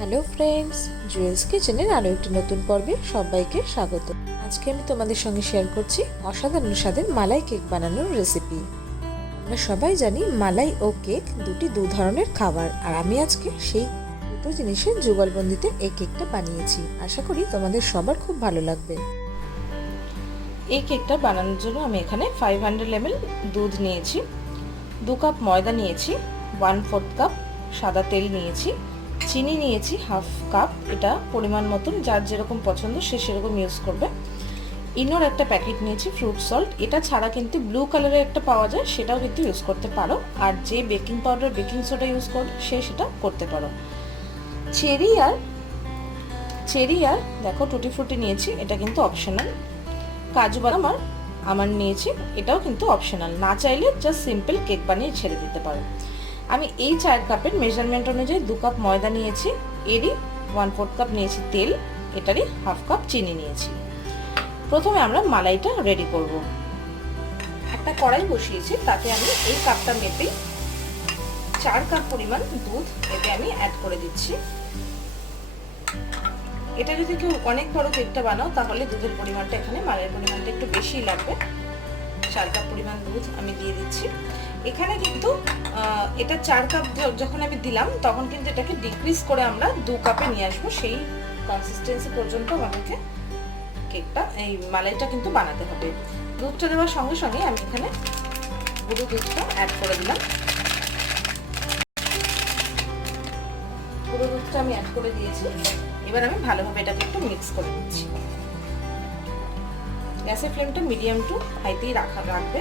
Hello friends, jewels কিচেনের আরও একটি নতুন পর্বে সবাইকে স্বাগত। আজকে আমি তোমাদের সঙ্গে শেয়ার করছি অসাধারণ স্বাদের মালাই কেক বানানোর রেসিপি। আমরা সবাই জানি মালাই ও কেক দুটি দু ধরনের খাবার, আর আমি আজকে সেই দুটো জিনিসের যুগলবন্দিতে এই কেকটা বানিয়েছি। আশা করি তোমাদের সবার খুব ভালো লাগবে। এই কেকটা বানানোর জন্য আমি এখানে 500 ml দুধ নিয়েছি, 2 কাপ ময়দা নিয়েছি, 1/4 কাপ সাদা তেল নিয়েছি, চিনি নিয়েছি হাফ কাপ, এটা পরিমাণ মতন যার যেরকম পছন্দ সে সেরকম ইউজ করবে। ইনোর একটা প্যাকেট নিয়েছি, ফ্রুট সল্ট, এটা ছাড়া কিন্তু ব্লু কালারের একটা পাওয়া যায়, সেটাও কিন্তু ইউজ করতে পারো। আর যে baking powder baking soda use করবে সে সেটা করতে পারো। চেরি আর দেখো টুটি ফ্রুটি নিয়েছি, এটা কিন্তু অপশনাল। কাজু বাদাম আর আমন্ড নিয়েছি, এটাও কিন্তু অপশনাল, না চাইলে জাস্ট সিম্পল কেক বানিয়ে ছেড়ে দিতে পারো। আমি এই 4 কাপের মেজারমেন্ট অনুযায়ী 2 কাপ ময়দা নিয়েছি, এরই 1/4 কাপ নিয়েছি তেল, এটারই হাফ কাপ চিনি নিয়েছি। প্রথমে আমরা মালাইটা রেডি করব। একটা কড়াই বসিয়েছি, তাতে আমি এই কাপটা মেপে 4 কাপ পরিমাণ দুধ এতে আমি অ্যাড করে দিচ্ছি। এটা যদি কেউ অনেক বড় কেকটা বানাও তাহলে দুধের পরিমাণটা এখানে মালাইয়ের পরিমাণটা একটু বেশিই লাগবে। 4 কাপ পরিমাণ দুধ আমি দিয়ে দিচ্ছি। এখানে কিন্তু এটা 4 কাপ যখন আমি দিলাম তখন কিন্তু এটাকে ডিক্রিজ করে আমরা 2 কাপে নিয়ে আসবো, সেই কনসিস্টেন্সি পর্যন্ত আমাদেরকে কেকটা এই মালাইটা কিন্তু বানাতে হবে। দুধটা দেওয়ার সঙ্গে সঙ্গে আমি এখানে গুঁড়ো দুধটা অ্যাড করে দিলাম। গুঁড়ো দুধটা আমি অ্যাড করে দিয়েছি। এবার আমি ভালোভাবে এটাকে একটু মিক্স করে নিচ্ছি। গ্যাসের ফ্লেমটা মিডিয়াম টু হাইতেই রাখবে।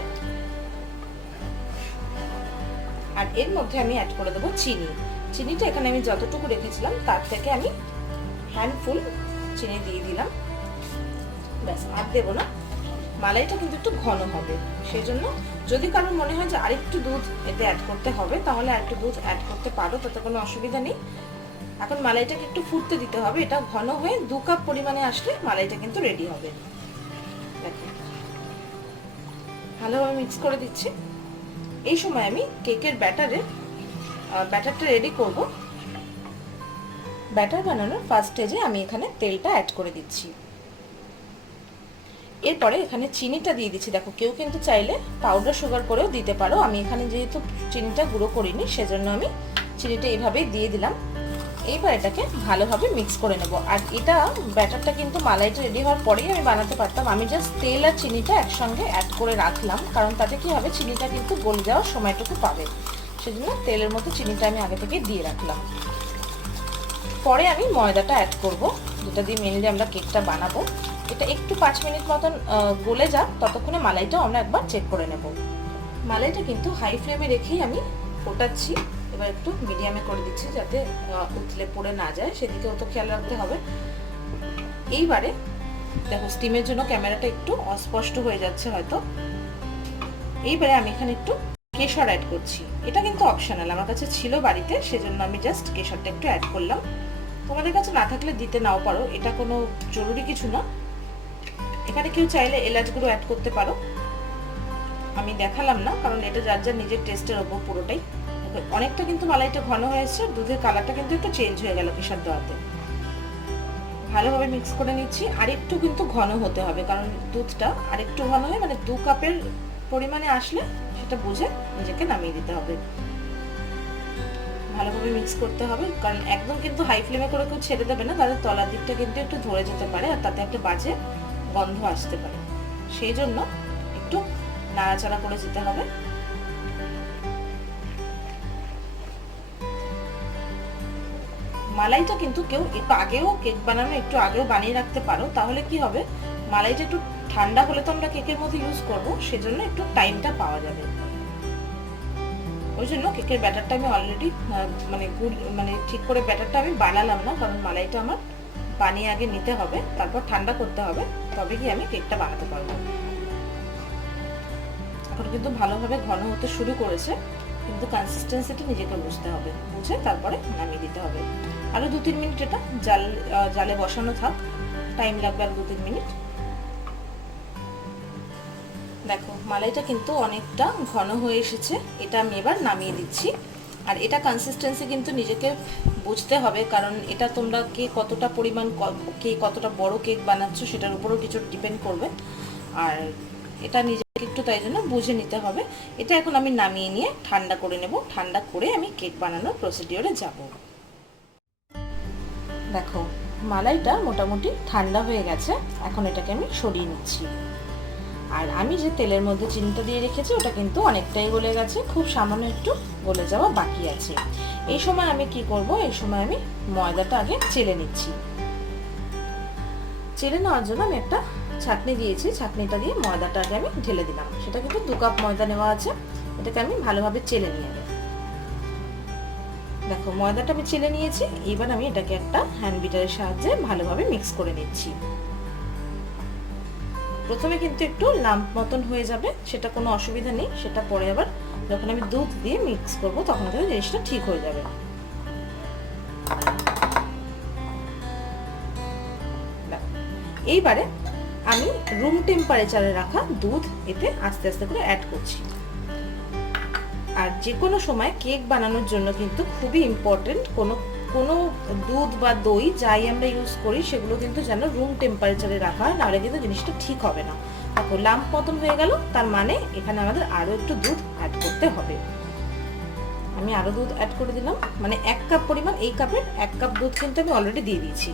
আর এর মধ্যে আমি অ্যাড করে দেবো চিনি। চিনিটা এখানে আমি যতটুকু রেখেছিলাম তার থেকে আমি হ্যান্ডফুল চিনি দিয়ে দিলাম, ব্যাস, আর দেবো না। মালাইটা কিন্তু একটু ঘন হবে, সেই জন্য যদি কারোর মনে হয় যে আরেকটু দুধ এতে অ্যাড করতে হবে তাহলে আরেকটু দুধ অ্যাড করতে পারো, তাতে কোনো অসুবিধা নেই। এখন মালাইটাকে একটু ফুটতে দিতে হবে, এটা ঘন হয়ে 2 কাপ পরিমাণে আসলে মালাইটা কিন্তু রেডি হবে। দেখো ভালোভাবে মিক্স করে দিচ্ছি। এই সময় আমি কেকের ব্যাটারটা রেডি করব। ব্যাটার বানানোর ফার্স্ট স্টেজে আমি এখানে তেলটা অ্যাড করে দিচ্ছি। এরপরে এখানে চিনিটা দিয়ে দিচ্ছি। দেখো কেউ কিন্তু চাইলে পাউডার সুগার করেও দিতে পারো, আমি এখানে যেহেতু চিনিটা গুঁড়ো করিনি সেজন্য আমি চিনিটা এইভাবেই দিয়ে দিলাম। এইবার এটাকে ভালোভাবে মিক্স করে নেব। আর এটা ব্যাটারটা কিন্তু মালাইটা রেডি হওয়ার পরেই আমি বানাতে পারতাম, আমি জাস্ট তেল আর চিনিটা একসঙ্গে অ্যাড করে রাখলাম, কারণ তাতে কি হবে চিনিটা কিন্তু গলে যাওয়ার সময়টুকু পাবে, সেজন্য তেলের মতো চিনিটা আমি আগে থেকে দিয়ে রাখলাম। পরে আমি ময়দাটা অ্যাড করব, যেটা দিয়ে মেনলি আমরা কেকটা বানাবো। এটা একটু 5 মিনিট মতন গলে যাক, ততক্ষণে মালাইটাও আমরা একবার চেক করে নেব। মালাইটা কিন্তু হাই ফ্লেমে রেখেই আমি ফোটাচ্ছি, এবার একটু মিডিয়ামে করে দিচ্ছি যাতে উতলে পড়ে না যায়, সেদিকেও তো খেয়াল রাখতে হবে। এইবারে দেখো স্টিমের জন্য ক্যামেরাটা একটু অস্পষ্ট হয়ে যাচ্ছে হয়তো। এইবারে আমি এখানে একটু কেশর অ্যাড করছি, এটা কিন্তু অপশনাল, আমার কাছে ছিল বাড়িতে সেজন্য আমি জাস্ট কেশরটা একটু অ্যাড করলাম। তোমাদের কাছে না থাকলে দিতে নাও পারো, এটা কোনো জরুরি কিছু না। এখানে কেউ চাইলে এলাচ গুঁড়ো অ্যাড করতে পারো, আমি দেখালাম না কারণ এটা যার যার নিজের টেস্টের ওপর পুরোটাই। অনেকটা কিন্তু মালাইটা ঘন হয়েছে, দুধের কালারটা কিন্তু একটু চেঞ্জ হয়ে গেল কেশর দেওয়াতে। ভালোভাবে মিক্স করে নিচ্ছি। আর একটু কিন্তু ঘন হতে হবে, কারণ দুধটা আর একটু ঘন হয়ে মানে 2 কাপের পরিমাণে আসলে সেটা বুঝে নিজেকে নামিয়ে দিতে হবে। ভালোভাবে মিক্স করতে হবে, কারণ একদম কিন্তু হাই ফ্লেমে করে কেউ ছেড়ে দেবে না, তাদের তলার দিকটা কিন্তু একটু ধরে যেতে পারে আর তাতে একটা বাজে গন্ধ আসতে পারে, সেই জন্য একটু নাড়াচাড়া করে যেতে হবে। মালাইটা কিন্তু কেউ একটু আগেও কেক বানানো একটু আগেও বানিয়ে রাখতে পারো, তাহলে কি হবে মালাইটা একটু ঠান্ডা হলে তো আমরা কেকের মধ্যে ইউজ করবো, সেজন্য একটু টাইমটা পাওয়া যাবে। ওই জন্য কেকের ব্যাটারটা আমি অলরেডি মানে ঠিক করে ব্যাটারটা আমি বানালাম না, কারণ মালাইটা আমার বানিয়ে আগে নিতে হবে, তারপর ঠান্ডা করতে হবে, তবে কি আমি কেকটা বানাতে পারবো। এখন কিন্তু ভালোভাবে ঘন হতে শুরু করেছে, কিন্তু কনসিস্টেন্সিটা নিজেকে বুঝতে হবে, বুঝে তারপরে নামিয়ে দিতে হবে। আরো 2-3 মিনিট এটা জালে বসানো থাক, টাইম লাগবে আর 2-3 মিনিট। দেখো মালাইটা কিন্তু অনেকটা ঘন হয়ে এসেছে, এটা আমি এবার নামিয়ে দিচ্ছি। আর এটা কনসিস্টেন্সি কিন্তু নিজেকে বুঝতে হবে, কারণ এটা তোমরা কে কতটা পরিমাণ, কে কতটা বড় কেক বানাচ্ছ সেটার উপরও কিছু ডিপেন্ড করবে। আর এটা নিজেকে একটু তাই জন্য বুঝে নিতে হবে। এটা এখন আমি নামিয়ে নিয়ে ঠান্ডা করে নেব। ঠান্ডা করে আমি কেক বানানোর প্রসিডিওরে যাব। দেখো মালাইটা মোটামুটি ঠান্ডা হয়ে গেছে, এখন এটাকে আমি সরিয়ে নিচ্ছি। আর আমি যে তেলের মধ্যে চিনিটা দিয়ে রেখেছি ওটা কিন্তু অনেকটাই গলে গেছে, খুব সামান্য একটু গলে যাওয়া বাকি আছে। এই সময় আমি কি করব, এই সময় আমি ময়দাটা আগে চেলে নিচ্ছি। চেলে নেওয়ার জন্য আমি একটা ছাঁকনি দিয়েছি, ছাঁকনিটা দিয়ে ময়দাটা আগে আমি ঢেলে দিলাম। সেটা কিন্তু 2 কাপ ময়দা নেওয়া আছে, এটাকে আমি ভালোভাবে চেলে নিয়ে নেব। দেখো ময়দাটা আমি চেলে নিয়েছি, এবার আমি এটাকে একটা হ্যান্ড বিটারের সাহায্যে ভালোভাবে মিক্স করে নিচ্ছি। প্রথমে কিন্তু একটু লাম্প মতন হয়ে যাবে, সেটা কোনো অসুবিধা নেই, সেটা পরে আবার যখন আমি দুধ দিয়ে মিক্স করব তখন কিন্তু জিনিসটা ঠিক হয়ে যাবে। এইবারে আমি রুম টেম্পারেচারে রাখা দুধ এতে আস্তে আস্তে করে অ্যাড করছি। আর যে কোনো সময় কেক বানানোর জন্য কিন্তু খুবই ইম্পর্টেন্ট, কোনো দুধ বা দই যাই আমরা ইউজ করি সেগুলো কিন্তু যেন রুম টেম্পারেচারে রাখা হয়, নাহলে কিন্তু জিনিসটা ঠিক হবে না। দেখো লাম্প মতন হয়ে গেল, তার মানে এখানে আমাদের আরও একটু দুধ অ্যাড করতে হবে। আমি আরও দুধ অ্যাড করে দিলাম, মানে 1 কাপ পরিমাণ, এই কাপের 1 কাপ দুধ কিন্তু আমি অলরেডি দিয়ে দিয়েছি।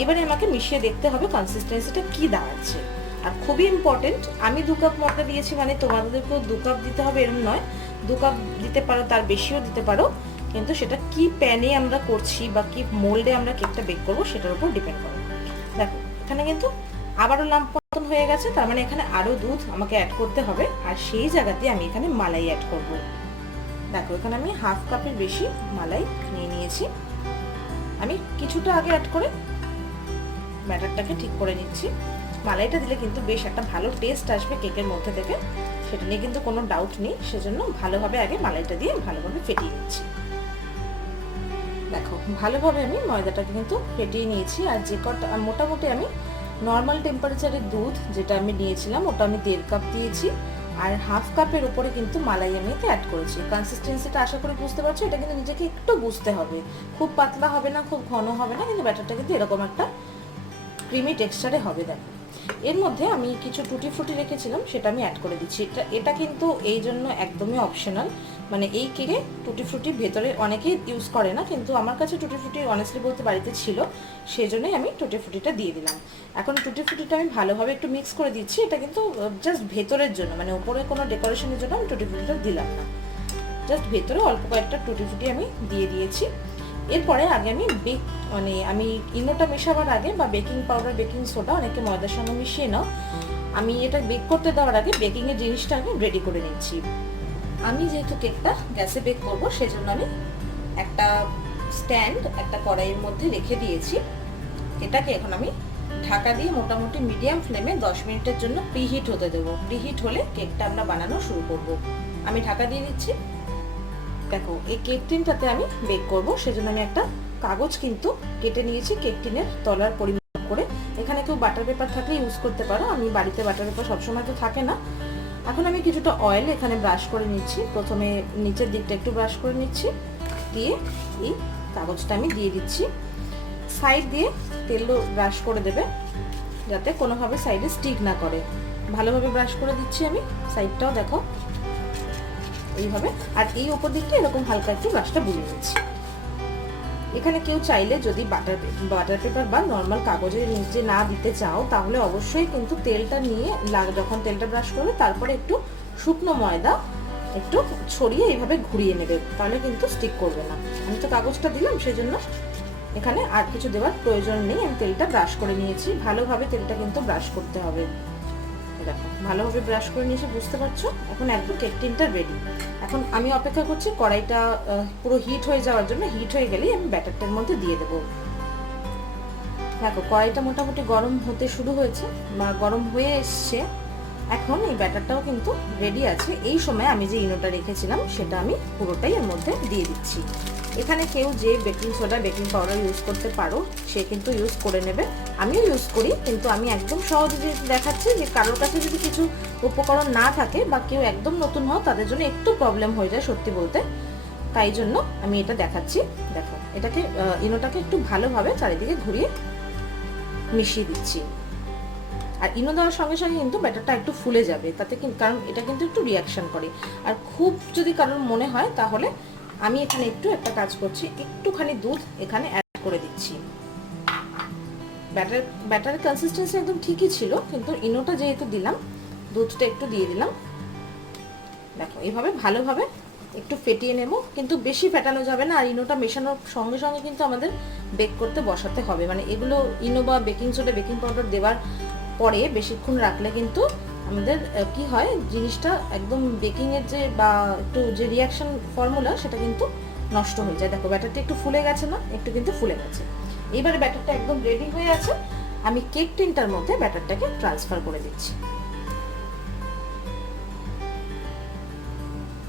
এবারে আমাকে মিশিয়ে দেখতে হবে কনসিস্টেন্সিটা কি দাঁড়াচ্ছে। আর খুবই ইম্পর্টেন্ট, আমি 2 কাপ ময়দা দিয়েছি মানে তোমাদেরকেও 2 কাপ দিতে হবে এরকম নয়, 2 কাপ দিতে পারো, তার বেশিও দিতে পারো, কিন্তু সেটা কি প্যানে আমরা করছি বা কি মোল্ডে আমরা কেকটা বেক করবো সেটার উপর ডিপেন্ড করে। দেখো এখানে কিন্তু আবারও লাম্প মতন হয়ে গেছে, তার মানে এখানে আরও দুধ আমাকে অ্যাড করতে হবে। আর সেই জায়গাতে আমি এখানে মালাই অ্যাড করব। দেখো এখানে আমি 1/2 কাপের বেশি মালাই নিয়ে নিয়েছি। আমি কিছুটা আগে অ্যাড করে ব্যাটারটাকে ঠিক করে নিচ্ছি। মালাইটা দিলে কিন্তু বেশ একটা ভালো টেস্ট আসবে কেকের মধ্যে থেকে, সেটা নিয়ে কিন্তু কোনো ডাউট নেই। সেজন্য ভালোভাবে আগে মালাইটা দিয়ে ভালোভাবে ফেটিয়ে নিচ্ছি। দেখো ভালোভাবে আমি ময়দাটাকে কিন্তু ফেটিয়ে নিয়েছি। আর যে কটা মোটামুটি আমি নর্মাল টেম্পারেচারের দুধ যেটা আমি নিয়েছিলাম ওটা আমি 1.5 কাপ দিয়েছি। আর 1/2 কাপের উপরে কিন্তু মালাই আমি এতে অ্যাড করেছি। কনসিস্টেন্সিটা আশা করি বুঝতে পারছো, এটা কিন্তু নিজেকে একটু বুঝতে হবে, খুব পাতলা হবে না, খুব ঘন হবে না, কিন্তু ব্যাটারটা কিন্তু এরকম একটা ক্রিমি টেক্সচারে হবে। দেখো এর মধ্যে আমি কিছু টুটি ফ্রুটি রেখেছিলাম, সেটা আমি অ্যাড করে দিচ্ছি। এটা কিন্তু এই জন্য একদমই অপশনাল, মানে এই কেকে টুটি ফ্রুটি ভেতরে অনেকেই ইউজ করে না, কিন্তু আমার কাছে টুটি ফ্রুটি অনেস্টলি বলতে বাড়িতে ছিল, সেজন্যই আমি টুটি ফ্রুটিটা দিয়ে দিলাম। এখন টুটি ফ্রুটিটা আমি ভালোভাবে একটু মিক্স করে দিচ্ছি। এটা কিন্তু জাস্ট ভেতরের জন্য, মানে উপরে কোনো ডেকোরেশনের জন্য আমি টুটি ফ্রুটিটা দিলাম না, জাস্ট ভেতরে অল্প কয়েকটা টুটি ফ্রুটি আমি দিয়ে দিয়েছি। এরপরে আগে আমি আমি ইনোটা মেশাবার আগে বা বেকিং পাউডার, বেকিং সোডা অনেকে ময়দার সঙ্গে মিশিয়ে নাও, আমি এটা বেক করতে দেওয়ার আগে বেকিংয়ের জিনিসটা আমি রেডি করে নিচ্ছি। আমি যেহেতু কেকটা গ্যাসে বেক করব সেজন্য আমি একটা স্ট্যান্ড একটা কড়াইয়ের মধ্যে রেখে দিয়েছি। এটাকে এখন আমি ঢাকা দিয়ে মোটামুটি মিডিয়াম ফ্লেমে 10 মিনিটের জন্য প্রিহিট হতে দেবো। প্রিহিট হলে কেকটা আমরা বানানো শুরু করব। আমি ঢাকা দিয়ে দিচ্ছি। দেখো এই কেক টিনটাতে আমি বেক করব, সেজন্য আমি একটা কাগজ কিন্তু কেটে নিয়েছি কেক টিনের তলার পরিমাপ করে। এখানে কেউ বাটার পেপার থাকলে ইউজ করতে পারো, আমি বাড়িতে বাটার পেপার সবসময় তো থাকে না। এখন আমি কিছুটা অয়েল এখানে ব্রাশ করে নিচ্ছি। প্রথমে নিচের দিকটা একটু ব্রাশ করে নিচ্ছি, দিয়ে এই কাগজটা আমি দিয়ে দিচ্ছি। সাইড দিয়ে তেলও ব্রাশ করে দেবে যাতে কোনোভাবে সাইডে স্টিক না করে। ভালোভাবে ব্রাশ করে দিচ্ছি আমি সাইডটাও, দেখো এইভাবে। আর এই ওপর দিকটা এরকম হালকা একটু ব্রাশটা বুলিয়ে দিচ্ছি। এখানে কেউ চাইলে যদি বাটার পেপার বা নর্মাল কাগজের নিচে না দিতে চাও, তাহলে অবশ্যই কিন্তু তেলটা নিয়ে যখন তেলটা ব্রাশ করবে তারপরে একটু শুকনো ময়দা একটু ছড়িয়ে এইভাবে ঘুরিয়ে নেবে, তাহলে কিন্তু স্টিক করবে না। আমি তো কাগজটা দিলাম, সেজন্য এখানে আর কিছু দেওয়ার প্রয়োজন নেই। আমি তেলটা ব্রাশ করে নিয়েছি, ভালোভাবে তেলটা কিন্তু ব্রাশ করতে হবে। দেখো ভালোভাবে ব্রাশ করে নিয়েছি, বুঝতে পারছো। এখন একদম কেক টিনটা রেডি। এখন আমি অপেক্ষা করছি কড়াইটা পুরো হিট হয়ে যাওয়ার জন্য। হিট হয়ে গেলেই আমি ব্যাটারটার মধ্যে দিয়ে দেবো। দেখো কড়াইটা মোটামুটি গরম হতে শুরু হয়েছে বা গরম হয়ে এসছে। এখন এই ব্যাটারটাও কিন্তু রেডি আছে। এই সময় আমি যে ইনোটা রেখেছিলাম সেটা আমি পুরোটাই এর মধ্যে দিয়ে দিচ্ছি। এখানে কেউ যে baking soda, baking powder use করতে পারো সে কিন্তু ইউজ করে নেবে, আমিও ইউজ করি। কিন্তু আমি একদম সহজে দেখাচ্ছি যে কারোর কাছে যদি কিছু উপকরণ না থাকে বা কেউ একদম নতুন হও, তাদের জন্য একটু প্রবলেম হয়ে যায় সত্যি বলতে, তাই জন্য আমি এটা দেখাচ্ছি। দেখো এটাকে ইনোটাকে একটু ভালোভাবে চারিদিকে ঘুরিয়ে মিশিয়ে দিচ্ছি। আর ইনো দেওয়ার সঙ্গে সঙ্গে কিন্তু ব্যাটারটা একটু ফুলে যাবে, তাতে কারণ এটা কিন্তু একটু রিয়াকশন করে। আর খুব যদি কারোর মনে হয় তাহলে আমি এখানে একটু একটা কাজ করছি, একটুখানি দুধ এখানে অ্যাড করে দিচ্ছি। ব্যাটারের কনসিস্টেন্সি একদম ঠিকই ছিল, কিন্তু ইনোটা যেহেতু দিলাম দুধটা একটু দিয়ে দিলাম। দেখো এইভাবে ভালোভাবে একটু ফেটিয়ে নেব, কিন্তু বেশি ফেটানো যাবে না। আর ইনোটা মেশানোর সঙ্গে সঙ্গে কিন্তু আমাদের বেক করতে বসাতে হবে, মানে এগুলো ইনো বা বেকিং সোডা বেকিং পাউডার দেওয়ার পরে বেশিক্ষণ রাখলে কিন্তু আমাদের কি হয়, জিনিসটা একদম বেকিংয়ের যে বা একটু যে রিয়াকশন ফর্মুলা সেটা কিন্তু নষ্ট হয়ে যায়। দেখো ব্যাটারটা একটু ফুলে গেছে না, একটু কিন্তু ফুলে গেছে। এইবারে ব্যাটারটা একদম রেডি হয়ে আছে, আমি কেক টিনটার মধ্যে ব্যাটারটাকে ট্রান্সফার করে দিচ্ছি।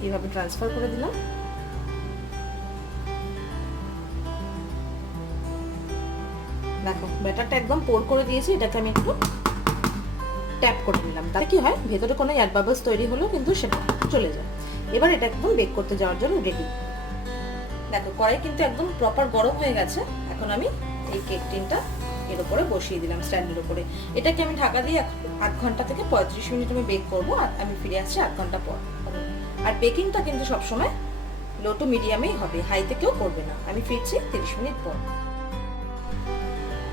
এইভাবে ট্রান্সফার করে দিলাম। দেখো ব্যাটারটা একদম পোর করে দিয়েছি, এটাকে আমি একটু ট্যাপ করে নিলাম, তাহলে কি হয় ভেতরে কোনো এয়ার বাবলস তৈরি হলো কিন্তু সেটা চলে যায়। এবার এটা একদম বেক করতে যাওয়ার জন্য রেডি। দেখো কড়াই কিন্তু একদম প্রপার গরম হয়ে গেছে। এখন আমি এই কেক টিনটা এর উপরে বসিয়ে দিলাম, স্ট্যান্ডের উপরে। এটাকে আমি ঢাকা দিয়ে 8 ঘন্টা থেকে 35 মিনিট আমি বেক করবো। আর আমি ফিরে আসছি 8 ঘন্টা পর। আর বেকিংটা কিন্তু সবসময় লো টু মিডিয়ামেই হবে, হাইতে কেউ করবে না। আমি ফিরছি 30 মিনিট পর।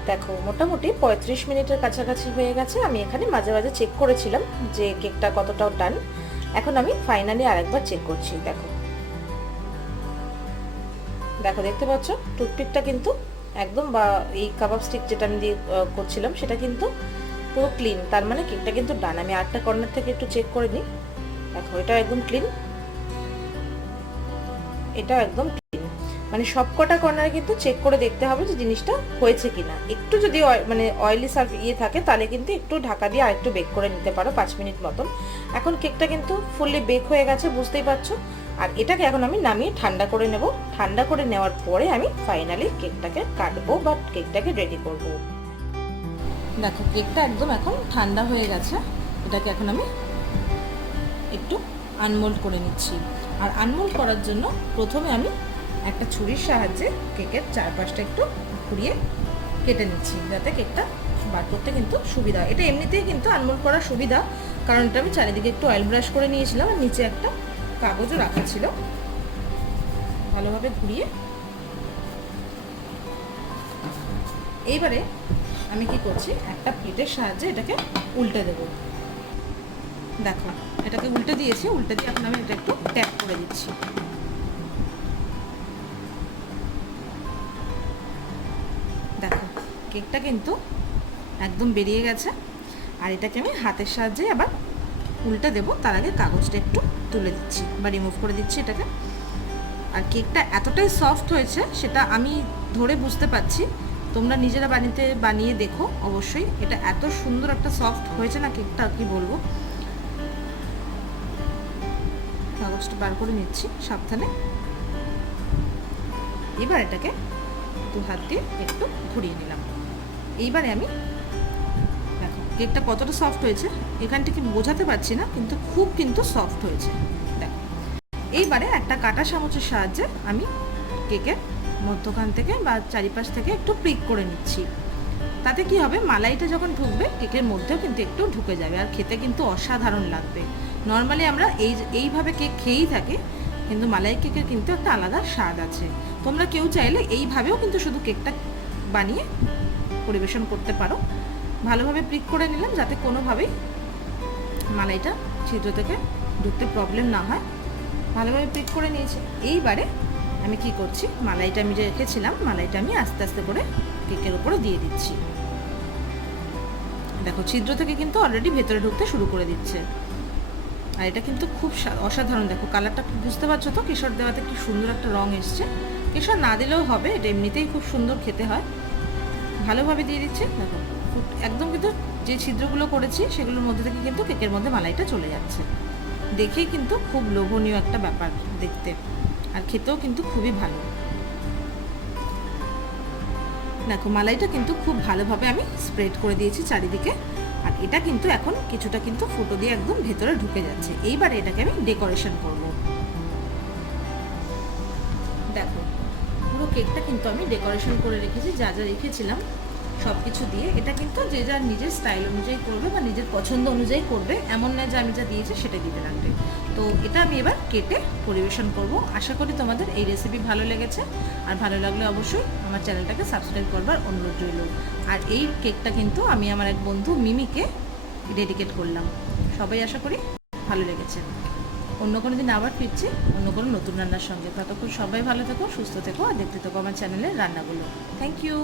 দেখো মোটামুটি 35 মিনিটের কাছাকাছি হয়ে গেছে। আমি এখানে মাঝে মাঝে চেক করেছিলাম যে কেকটা কতটা ডান। এখন আমি ফাইনালি আরেকবার চেক করছি। দেখো দেখো দেখতে পাচ্ছ টুথপিকটা কিন্তু একদম, বা এই কাবাব স্টিক যেটা আমি দিয়ে করছিলাম সেটা কিন্তু পুরো ক্লিন, তার মানে কেকটা কিন্তু ডান। আমি আরেকটা কর্নার থেকে একটু চেক করে নিই। দেখো এটা একদম ক্লিন, এটাও একদম ক্লিন। মানে সবকটা কর্নারে কিন্তু চেক করে দেখতে হবে যে জিনিসটা হয়েছে কিনা। একটু যদি মানে অয়েলি থাকে তাহলে কিন্তু একটু ঢাকা দিয়ে আরেকটু বেক করে নিতে পারো 5 মিনিট মতন। এখন কেকটা কিন্তু ফুললি বেক হয়ে গেছে, বুঝতেই পারছো। আর এটাকে এখন আমি নামিয়ে ঠান্ডা করে নেব। ঠান্ডা করে নেওয়ার পরে আমি ফাইনালি কেকটাকে কাটবো বা কেকটাকে রেডি করব। দেখো কেকটা একদম এখন ঠান্ডা হয়ে গেছে। এটাকে এখন আমি একটু আনমোল্ড করে নিচ্ছি। আর আনমোল্ড করার জন্য প্রথমে আমি একটা ছুরির সাহায্যে কেকের চারপাশটা একটু ঘুরিয়ে কেটে নিচ্ছি, যাতে কেকটা বার করতে কিন্তু সুবিধা হয়। এটা এমনিতেই কিন্তু আনমোল্ড করার সুবিধা, কারণ এটা আমি চারিদিকে একটু অয়েল ব্রাশ করে নিয়েছিলাম আর নিচে একটা কাগজও রাখা ছিল। ভালোভাবে ঘুরিয়ে এইবারে আমি কি করছি, একটা প্লেটের সাহায্যে এটাকে উল্টে দেব। দেখো এটাকে উল্টে দিয়েছি, উল্টে দিয়ে এখন আমি এটা একটু ট্যাপ করে দিচ্ছি। দেখো কেকটা কিন্তু একদম বেরিয়ে গেছে। আর এটাকে আমি হাতের সাহায্যে আবার উল্টে দেবো, তার আগে কাগজটা একটু তুলে দিচ্ছি বা রিমুভ করে দিচ্ছি এটাকে। আর কেকটা এতটাই সফট হয়েছে সেটা আমি ধরে বুঝতে পারছি, তোমরা নিজেরা বানিয়ে দেখো অবশ্যই। এটা এত সুন্দর একটা সফট হয়েছে না কেকটা, কি বলবো। কাগজটা বার করে নিচ্ছি সাবধানে। এবার এটাকে দু হাত দিয়ে একটু ঘুরিয়ে নিলাম। এইবারে আমি দেখো কেকটা কতটা সফট হয়েছে এখান থেকে বোঝাতে পারছি না, কিন্তু খুব কিন্তু সফট হয়েছে। দেখো এইবারে একটা কাঁটা চামচের সাহায্যে আমি কেকের মধ্যখান থেকে বা চারিপাশ থেকে একটু প্রিক করে নিচ্ছি। তাতে কি হবে, মালাইটা যখন ঢুকবে কেকের মধ্যেও কিন্তু একটু ঢুকে যাবে, আর খেতে কিন্তু অসাধারণ লাগবে। নর্মালি আমরা এইভাবে কেক খেয়েই থাকি, কিন্তু মালাই কেকের কিন্তু একটা আলাদা স্বাদ আছে। তোমরা কেউ চাইলে এইভাবেও কিন্তু শুধু কেকটা বানিয়ে পরিবেশন করতে পারো। ভালোভাবে প্রিক করে নিলাম যাতে কোনোভাবেই মালাইটা ছিদ্র থেকে ঢুকতে প্রবলেম না হয়। ভালোভাবে প্রিক করে নিয়েছি। এইবারে আমি কি করছি, মালাইটা আমি যে রেখেছিলাম মালাইটা আমি আস্তে আস্তে করে কেকের উপরে দিয়ে দিচ্ছি। দেখো ছিদ্র থেকে কিন্তু অলরেডি ভেতরে ঢুকতে শুরু করে দিচ্ছে। আর এটা কিন্তু খুব অসাধারণ। দেখো কালারটা বুঝতে পারছো তো, কেশর দেওয়াতে কি সুন্দর একটা রং এসছে। কেশর না দিলেও হবে, এটা এমনিতেই খুব সুন্দর খেতে হয়। ভালোভাবে দিয়ে দিচ্ছে। দেখো একদম কিন্তু যে ছিদ্রগুলো করেছি সেগুলোর মধ্যে থেকে কিন্তু কেকের মধ্যে মালাইটা চলে যাচ্ছে। দেখেই কিন্তু খুব লোভনীয় একটা ব্যাপার দেখতে, আর খেতেও কিন্তু খুবই ভালো। দেখো মালাইটা কিন্তু খুব ভালোভাবে আমি স্প্রেড করে দিয়েছি চারিদিকে। আর এটা কিন্তু এখন কিছুটা কিন্তু ফুটো দিয়ে একদম ভেতরে ঢুকে যাচ্ছে। এইবারে এটাকে আমি ডেকোরেশন করব। দেখো পুরো কেকটা কিন্তু আমি ডেকোরেশন করে রেখেছি, যা যা রেখেছিলাম সব কিছু দিয়ে। এটা কিন্তু যে যার নিজের স্টাইল অনুযায়ী করবে বা নিজের পছন্দ অনুযায়ী করবে, এমন নয় যে আমি যা দিয়েছি সেটা দিতে লাগবে। তো এটা আমি এবার কেটে পরিবেশন করব। আশা করি তোমাদের এই রেসিপি ভালো লেগেছে, আর ভালো লাগলে অবশ্যই আমার চ্যানেলটাকে সাবস্ক্রাইব করবার অনুরোধ রইল। আর এই কেকটা কিন্তু আমি আমার এক বন্ধু মিমিকে ডেডিকেট করলাম। সবাই আশা করি ভালো লেগেছে। অন্য কোনো দিন আবার ফিরছি অন্য কোনো নতুন রান্নার সঙ্গে। ততক্ষণ সবাই ভালো থেকো, সুস্থ থেকো, আর দেখতে থাকো আমার চ্যানেলের রান্নাগুলো। Thank you.